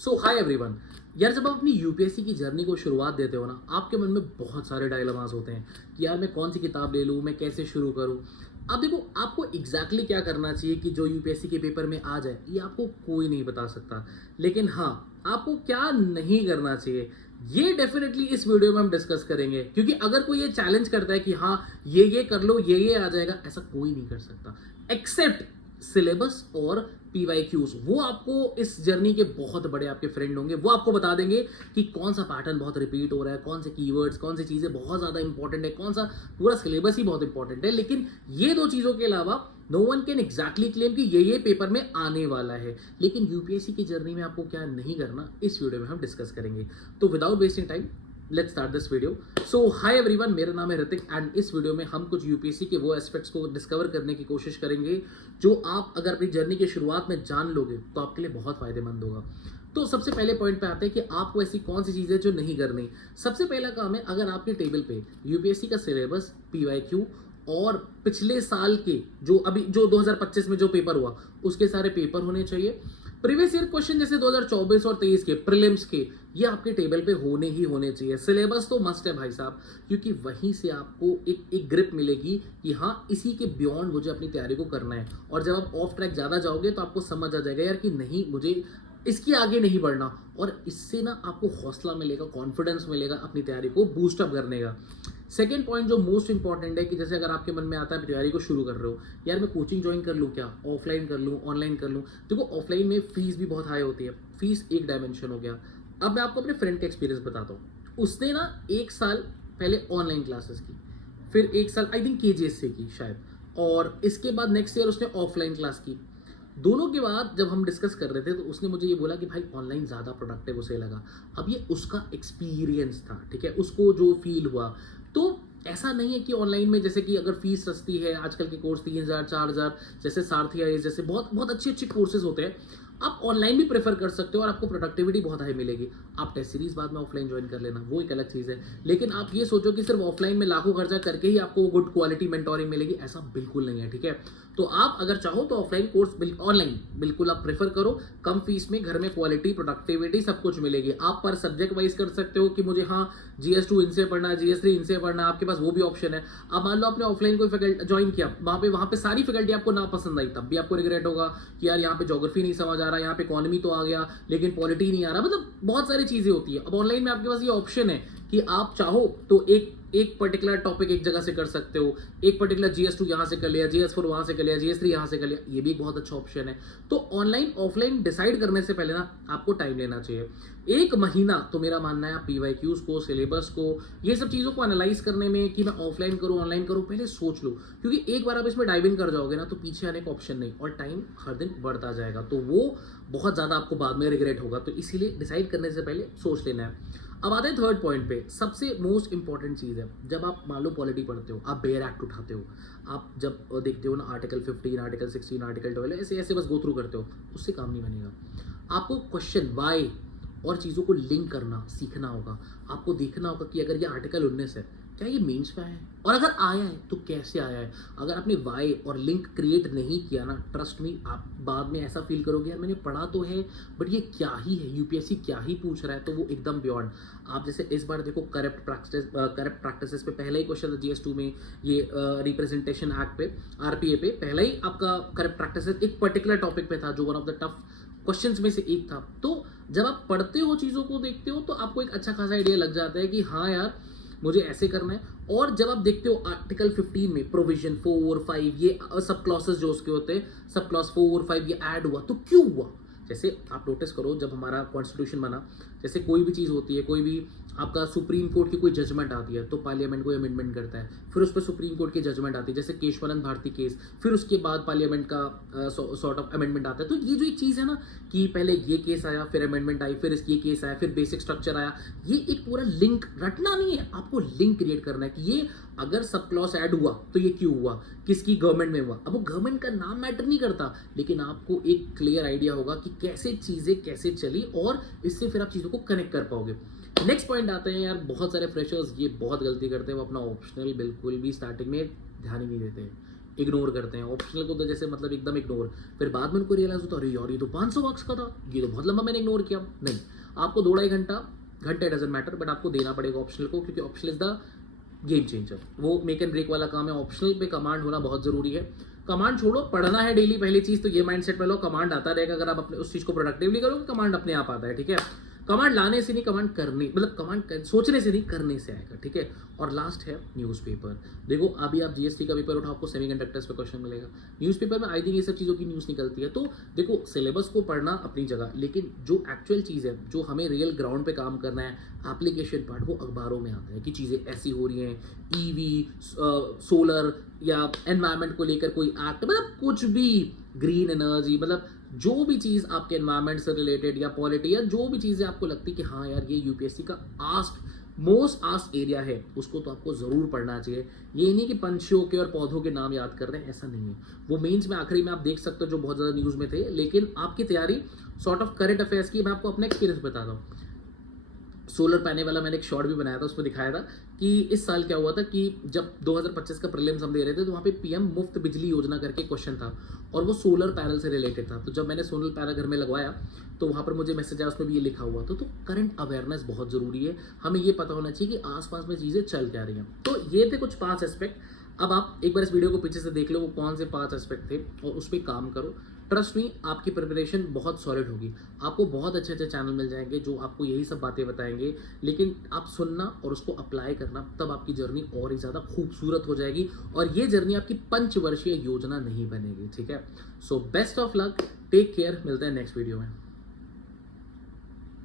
सो hi everyone. यार जब आप अपनी यूपीएससी की जर्नी को शुरुआत देते हो ना, आपके मन में बहुत सारे डायलेमास होते हैं कि यार मैं कौन सी किताब ले लूँ, मैं कैसे शुरू करूँ। अब देखो, आपको एग्जैक्टली क्या करना चाहिए कि जो यूपीएससी के पेपर में आ जाए, ये आपको कोई नहीं बता सकता। लेकिन हाँ, आपको क्या नहीं करना चाहिए, ये डेफिनेटली इस वीडियो में हम डिस्कस करेंगे। क्योंकि अगर कोई ये चैलेंज करता है कि हाँ ये कर लो, ये आ जाएगा, ऐसा कोई नहीं कर सकता एक्सेप्ट सिलेबस और पीवाईक्यूज। वो आपको इस जर्नी के बहुत बड़े आपके फ्रेंड होंगे। वो आपको बता देंगे कि कौन सा पैटर्न बहुत रिपीट हो रहा है, कौन से कीवर्ड्स, कौन सी चीजें बहुत ज्यादा इंपॉर्टेंट है, कौन सा पूरा सिलेबस ही बहुत इंपॉर्टेंट है। लेकिन ये दो चीजों के अलावा no one can exactly claim कि ये पेपर में आने वाला है। लेकिन यूपीएससी की जर्नी में आपको क्या नहीं करना, इस वीडियो में हम डिस्कस करेंगे। तो without wasting time, let's start this video. So hi everyone, मेरा नाम है ऋतिक एंड इस वीडियो में हम कुछ यूपीएससी के वो एस्पेक्ट्स को डिस्कवर करने की कोशिश करेंगे जो आप अगर अपनी जर्नी की शुरुआत में जान लोगे तो आपके लिए बहुत फायदेमंद होगा। तो सबसे पहले पॉइंट पे आते हैं कि आपको ऐसी कौन सी चीजें जो नहीं करनी। सबसे पहला काम है, अगर आपके टेबल पे यूपीएससी का सिलेबस, पीवाईक्यू और पिछले साल के जो 2025 में जो पेपर हुआ उसके सारे पेपर होने चाहिए। प्रीवियस ईयर क्वेश्चन जैसे 2024 और 23 के प्रीलिम्स के, ये आपके टेबल पे होने ही होने चाहिए। सिलेबस तो मस्ट है भाई साहब, क्योंकि वहीं से आपको एक ग्रिप मिलेगी कि हाँ इसी के बियॉन्ड मुझे अपनी तैयारी को करना है। और जब आप ऑफ ट्रैक ज़्यादा जाओगे तो आपको समझ आ जाएगा यार कि नहीं, मुझे इसके आगे नहीं बढ़ना। और इससे ना आपको हौसला मिलेगा, कॉन्फिडेंस मिलेगा अपनी तैयारी को बूस्टअप करने का। सेकेंड पॉइंट जो मोस्ट इंपॉर्टेंट है कि जैसे अगर आपके मन में आता है तैयारी को शुरू कर रहे हो, यार मैं कोचिंग ज्वाइन कर लूँ क्या, ऑफलाइन कर लूँ, ऑनलाइन कर लूँ। देखो, ऑफलाइन में फीस भी बहुत हाई होती है, फीस एक डायमेंशन हो गया। अब मैं आपको अपने फ्रेंड का एक्सपीरियंस बताता हूँ। उसने ना 1 साल पहले ऑनलाइन क्लासेस की, फिर 1 साल आई थिंक केजीएस से की शायद, और इसके बाद नेक्स्ट ईयर उसने ऑफलाइन क्लास की। दोनों के बाद जब हम डिस्कस कर रहे थे तो उसने मुझे ये बोला कि भाई ऑनलाइन ज़्यादा प्रोडक्टिव उसे लगा। अब ये उसका एक्सपीरियंस था, ठीक है, उसको जो फील हुआ। तो ऐसा नहीं है कि ऑनलाइन में जैसे कि अगर फीस सस्ती है, आजकल के कोर्स 3,000 4,000, जैसे सारथी आईएएस जैसे बहुत बहुत अच्छे अच्छे कोर्सेज होते हैं, आप ऑनलाइन भी प्रेफर कर सकते हो और आपको प्रोडक्टिविटी बहुत हाई मिलेगी। आप टेस्ट सीरीज बाद में ऑफलाइन ज्वाइन कर लेना, वो एक अलग चीज़ है। लेकिन आप ये सोचो कि सिर्फ ऑफलाइन में लाखों खर्चा करके ही आपको गुड क्वालिटी मेंटोरिंग मिलेगी, ऐसा बिल्कुल नहीं है, ठीक है। तो आप अगर चाहो तो ऑफलाइन कोर्स ऑनलाइन बिल्कुल आप प्रेफर करो, कम फीस में घर में क्वालिटी, प्रोडक्टिविटी सब कुछ मिलेगी। आप पर सब्जेक्ट वाइज कर सकते हो कि मुझे हाँ GS2 इनसे पढ़ना है, GS3 इनसे पढ़ना है, आपके पास वो भी ऑप्शन है। अब मान लो आपने ऑफलाइन कोई फैकल्टी ज्वाइन किया, वहाँ पे सारी फैकल्टी आपको ना पसंद आई, तब भी आपको रिग्रेट होगा कि यार यहाँ पे ज्योग्राफी नहीं समझ आ रहा, यहाँ पे इकोनॉमी तो आ गया लेकिन पॉलिटी नहीं आ रहा। मतलब बहुत सारी चीजें होती है। अब ऑनलाइन में आपके पास ये ऑप्शन है कि आप चाहो तो एक पर्टिकुलर टॉपिक एक जगह से कर सकते हो, एक पर्टिकुलर GS2 यहाँ से कर लिया, GS4 वहाँ से कर लिया, GS3 यहाँ से कर लिया, ये भी एक बहुत अच्छा ऑप्शन है। तो ऑनलाइन ऑफलाइन डिसाइड करने से पहले ना आपको टाइम लेना चाहिए। 1 महीना तो मेरा मानना है आप पीवाईक्यूज को, सिलेबस को, ये सब चीज़ों को एनालाइज करने में कि मैं ऑफलाइन करूँ ऑनलाइन करूँ, पहले सोच लो। क्योंकि एक बार आप इसमें डाइव इन कर जाओगे ना तो पीछे आने का ऑप्शन नहीं, और टाइम हर दिन बढ़ता जाएगा, तो वो बहुत ज़्यादा आपको बाद में रिग्रेट होगा। तो इसीलिए डिसाइड करने से पहले सोच लेना है। अब आते हैं थर्ड पॉइंट पे। सबसे मोस्ट इंपॉर्टेंट चीज़ है, जब आप मान लो पॉलिटी पढ़ते हो, आप बेयर एक्ट उठाते हो, आप जब देखते हो ना आर्टिकल 15, आर्टिकल 16, आर्टिकल 12, ऐसे ऐसे बस गो थ्रू करते हो, उससे काम नहीं बनेगा। आपको क्वेश्चन वाई और चीज़ों को लिंक करना सीखना होगा। आपको देखना होगा कि अगर ये आर्टिकल 19 है, क्या ये मेंस में आया है, और अगर आया है तो कैसे आया है। अगर आपने वाई और लिंक क्रिएट नहीं किया ना, ट्रस्ट मी, आप बाद में ऐसा फील करोगे यार मैंने पढ़ा तो है बट ये क्या ही है, यूपीएससी क्या ही पूछ रहा है, तो वो एकदम बियॉन्ड। आप जैसे इस बार देखो करप्ट प्रैक्टिसेस पे पहला ही क्वेश्चन था GS2 में, ये रिप्रेजेंटेशन एक्ट पे, RPA पे पहला ही आपका करप्ट प्रैक्टिसेस एक पर्टिकुलर टॉपिक पे था जो one of the tough questions में से एक था। तो जब आप पढ़ते हो, चीज़ों को देखते हो, तो आपको एक अच्छा खासा आइडिया लग जाता है कि हाँ यार मुझे ऐसे करना है। और जब आप देखते हो आर्टिकल 15 में प्रोविजन 4 5, ये सब क्लॉसेस जो उसके होते हैं, सब क्लॉज 4 5 ये ऐड हुआ तो क्यों हुआ। जैसे आप नोटिस करो, जब हमारा कॉन्स्टिट्यूशन बना, जैसे कोई भी चीज़ होती है, कोई भी आपका सुप्रीम कोर्ट की कोई जजमेंट आती है तो पार्लियामेंट कोई अमेंडमेंट करता है, फिर उस पर सुप्रीम कोर्ट की जजमेंट आती है, जैसे केशवानंद भारती केस, फिर उसके बाद पार्लियामेंट का सॉर्ट ऑफ अमेंडमेंट आता है। तो ये जो एक चीज़ है ना कि पहले ये केस आया, फिर अमेंडमेंट आई, फिर ये केस आया, फिर बेसिक स्ट्रक्चर आया, ये एक पूरा लिंक रटना नहीं है, आपको लिंक क्रिएट करना है कि ये अगर सब क्लॉज ऐड हुआ तो ये क्यों हुआ, किसकी गवर्नमेंट में हुआ। अब वो गवर्नमेंट का नाम मैटर नहीं करता, लेकिन आपको एक क्लियर आइडिया होगा कि कैसे चीज़ें कैसे चली, और इससे फिर आप चीज़ों को कनेक्ट कर पाओगे। नेक्स्ट पॉइंट आते हैं, यार बहुत सारे फ्रेशर्स ये बहुत गलती करते हैं, वो अपना ऑप्शनल बिल्कुल भी स्टार्टिंग में ध्यान ही नहीं देते हैं। इग्नोर करते हैं, ऑप्शनल को तो जैसे मतलब एकदम इग्नोर, फिर बाद में उनको रियलाइज होता है अरे यार ये तो 500 मार्क्स का था, ये तो बहुत लंबा मैंने इग्नोर किया। नहीं, आपको 2-2.5 घंटे डजेंट मैटर, बट आपको देना पड़ेगा ऑप्शनल को, क्योंकि optional is the game changer. वो मेक एंड ब्रेक वाला काम है। ऑप्शनल पे कमांड होना बहुत जरूरी है। कमांड छोड़ो, पढ़ना है डेली, पहली चीज तो ये माइंडसेट में लो, कमांड आता रहेगा अगर आप अपने उस चीज को प्रोडक्टिवली करोगे, कमांड अपने आप आता है, ठीक है। कमांड लाने से नहीं, कमांड करने, मतलब कमांड सोचने से नहीं, करने से आएगा, ठीक है। और लास्ट है न्यूज़पेपर। देखो अभी आप जीएसटी का पेपर उठाओ, आपको सेमीकंडक्टर्स पे क्वेश्चन मिलेगा। न्यूज़पेपर में आई थिंक ये सब चीज़ों की न्यूज़ निकलती है। तो देखो सिलेबस को पढ़ना अपनी जगह, लेकिन जो एक्चुअल चीज़ है, जो हमें रियल ग्राउंड पे काम करना है, एप्लीकेशन पार्ट, वो अखबारों में आता है कि चीज़ें ऐसी हो रही हैं, ईवी, सोलर या एनवायरनमेंट को लेकर कोई एक्ट, मतलब कुछ भी, ग्रीन एनर्जी, मतलब जो भी चीज़ आपके एनवायरनमेंट से रिलेटेड या पॉलिटी या जो भी चीज़ें आपको लगती है कि हाँ यार ये यूपीएससी का मोस्ट आस्क्ड एरिया है, उसको तो आपको ज़रूर पढ़ना चाहिए। ये नहीं कि पंछियों के और पौधों के नाम याद कर रहे हैं, ऐसा नहीं है। वो मेंस में आखिरी में आप देख सकते हो जो बहुत ज़्यादा न्यूज़ में थे, लेकिन आपकी तैयारी सॉर्ट ऑफ करंट अफेयर्स की। मैं आपको अपना एक्सपीरियंस बताता हूँ। सोलर पैनल वाला मैंने एक शॉर्ट भी बनाया था, उसमें दिखाया था कि इस साल क्या हुआ था कि जब 2025 का प्रीलिम्स हम दे रहे थे तो वहाँ पे पीएम मुफ्त बिजली योजना करके क्वेश्चन था, और वो सोलर पैनल से रिलेटेड था। तो जब मैंने सोलर पैनल घर में लगवाया तो वहाँ पर मुझे मैसेज आया, उसमें भी ये लिखा हुआ था। तो करंट अवेयरनेस बहुत ज़रूरी है, हमें ये पता होना चाहिए कि आसपास में चीज़ें चल क्या रही हैं। तो ये थे कुछ 5 एस्पेक्ट। अब आप एक बार इस वीडियो को पीछे से देख लो वो कौन से 5 एस्पेक्ट थे, और उस पर काम करो। ट्रस्ट मी, आपकी प्रिपरेशन बहुत सॉलिड होगी। आपको बहुत अच्छे अच्छे चैनल मिल जाएंगे जो आपको यही सब बातें बताएंगे, लेकिन आप सुनना और उसको अप्लाई करना, तब आपकी जर्नी और ही ज़्यादा खूबसूरत हो जाएगी, और ये जर्नी आपकी पंचवर्षीय योजना नहीं बनेगी, ठीक है। So best of luck, take care, मिलते हैं नेक्स्ट वीडियो में।